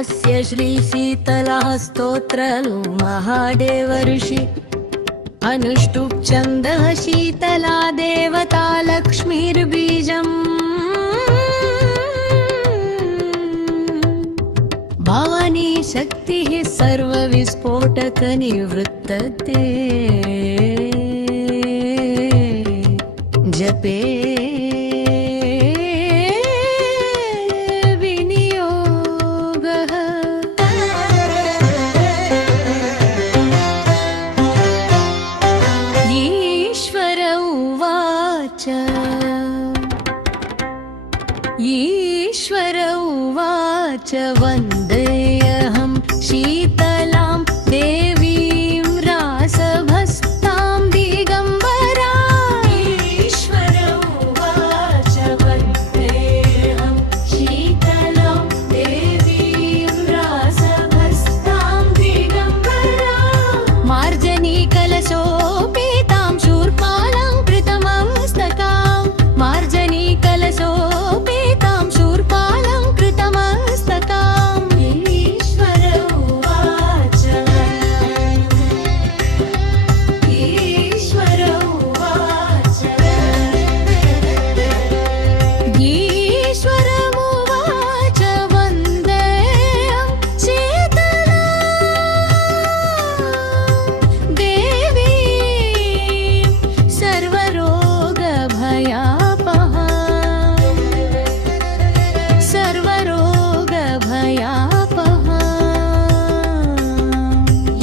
हास्य श्रीशीतलः स्तोत्रलु महादेव ऋषि अनुष्टुप् छन्दः शीतला देवता लक्ष्मीर्बीजम् भवानी शक्तिः सर्वविस्फोटकनिवृत्तते जपे विनियोगः। ईश्वर उवाच वन्देऽहं शीतलां देवीं रासभस्तां दिगम्बरां। ईश्वर उवाच वन्देऽहं शीतलां देवीं रासभस्तां दिगम्बरां। मार्जनीकलशोपेतां शूर्पालङ्कृतमस्तकां मार्जनीकलशोपेतां शूर्पालङ्कृतमस्तकाम्। ईश्वर उवाच ईश्वर उवाच ईश्वरमुवाच वन्देऽहं शीतलां देवीं सर्वरोगभयापहां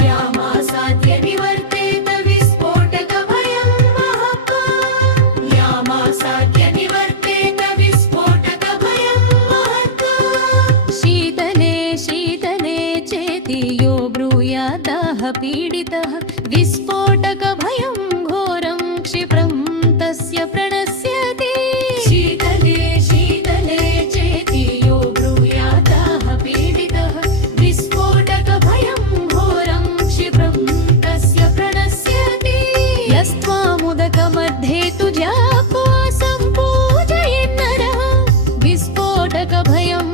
यामासाद्य निवर्तेत विस्फोटकभयं महत्त्वम्। यामासाद्य निवर्तेत विस्फोटकभयं महत्त्वम्। शीतले शीतले चेति यो ब्रूयादः पीडितः विस्फोटकभयं घोरं क्षिप्रं तस्य प्रणश्यति। शीतले शीतले चेति यो ब्रूयादः पीडितः विस्फोटकभयं घोरं क्षिप्रं तस्य प्रणश्यति। यस्त्वामुदकमध्ये तुज्याकोसं पूजयेन्नरः विस्फोटकभयं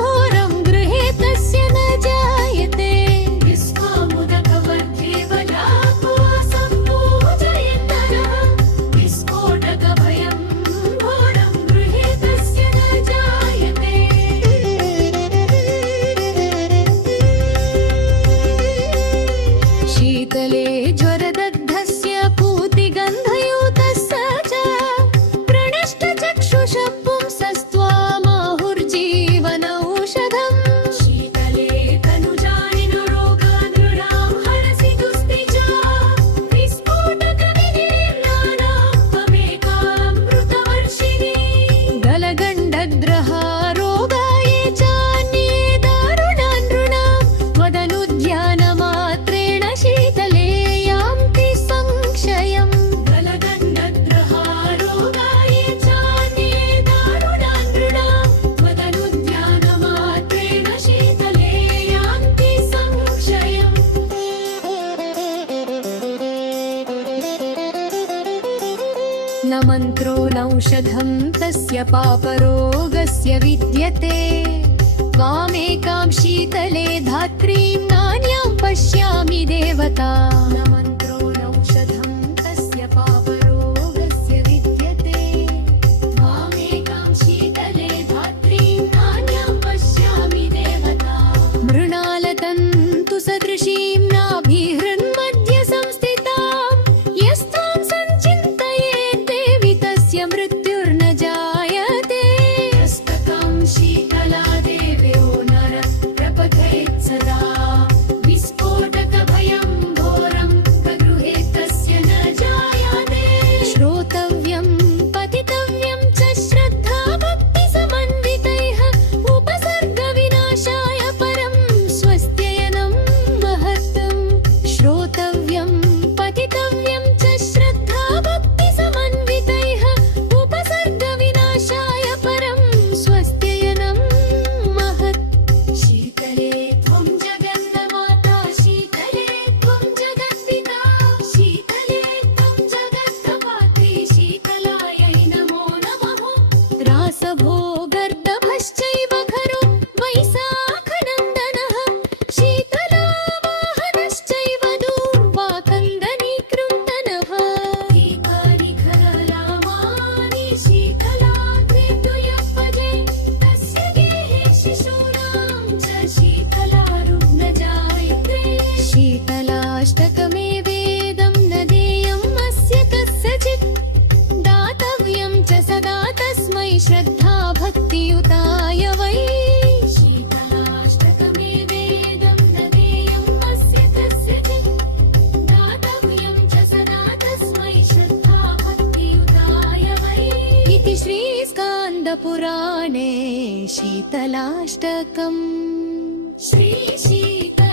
घोरं गृहे तस्य न जायते। यस्त्वामुदकमध्ये तुज्याकोसं पूजयेन्नरः विस्फोटकभयं घोरं गृहे तस्य न जायते। शीतले ज्वरदग्धस्य पूतिगन्धयुतस्य च प्रणष्टचक्षुषः पुंसस्त्वामाहुर्जीवनौषधम्। शीतले तनुजानिनो रोगानृणां हरसि दुस्तिजा विस्फोटकविनिर्याणां त्वमेकामृतवर्षिणी। गलगण्डग्रहा रोगाये चान्ये दारुणानृणां त्वदनुध्यानमात्रेण शीतले यान्ति संक्षयम्। गलगण्डग्रहा रोगाये चान्ये दारुणानृणां त्वदनुध्यानमात्रेण शीतले यान्ति संक्षयम्। न मन्त्रो नौषधं तस्य पापरोगस्य विद्यते। त्वामेकां शीतले धात्रीं नान्यां पश्यामि देवता। न मन्त्रो नौषधं तस्य पापरोगस्य विद्यते। त्वामेकां शीतले धात्रीं नान्यां पश्यामि देवता। मृणालतन्तु सदृशीं नाभिहृन्मध्ये संस्थितां यस्त्वां सञ्चिन्तयेत् देवि तस्य मृत्युर्न जायते। हस्तकं शीतला देव्यो नरः प्रपथेत् सदा विस्फोटकभयं घोरं गृहे तस्य न जायते। श्रोतव्यं पठितव्यं च श्रद्धा भक्तिसमन्वितैः उपसर्गविनाशाय परं स्वस्त्ययनं महत्तम्। श्रोतव्यं पठितव्यं च श्रद्धा भक्तिसमन्वितैः उपसर्गविनाशाय श्रद्धा भक्तियुताय वै शीतलाष्टकमेवेदं ददेयं अस्य कस्यचित् दातव्यं च सदा तस्मै श्रद्धा भक्तियुताय वै इति श्रीस्कान्दपुराणे शीतलाष्टकम् श्री शीतल